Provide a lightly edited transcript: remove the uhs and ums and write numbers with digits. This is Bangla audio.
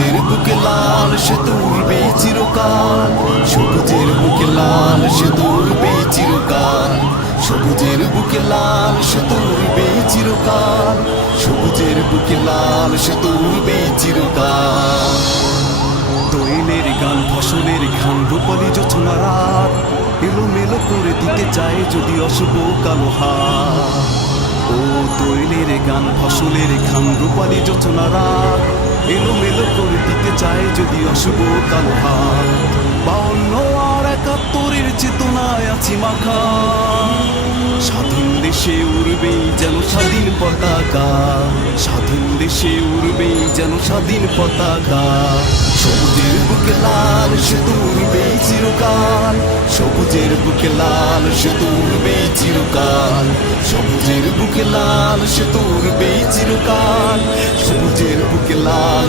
সবুজের বুকে লাল সে তুলবে চিরকাল, সবুজের বুকে লাল সে তুলবে চিরকাল, সবুজের বুকে লাল সে তুলবে চিরকাল, সবুজের বুকে লাল সে তুলবে চিরকাল। দোয়েলের গান ফসলের ঘাম রূপালি জোছনা রাত এলোমেলো করে দিতে চায় যদি অশুভ কালো হাত। ও দোয়েলের গান ফসলের ঘাম রূপালি জোছনা রাত এলোমেলো করে দিতে চায় যদি অশুভ কালো হাত। 52 আর 71-এর চেতনায় আছি মাখা, স্বাধীন দেশে উড়বেই যেন স্বাধীন পতাকা, স্বাধীন দেশে উড়বেই যেন স্বাধীন পতাকা। সবুজের বুকে লাল সে তুলবে চিরকাল, সবুজের বুকে লাল সে তুলবে চিরকাল, সবুজের বুকে লাল সে তুলবে চিরকাল, সবুজের বুকে লাল।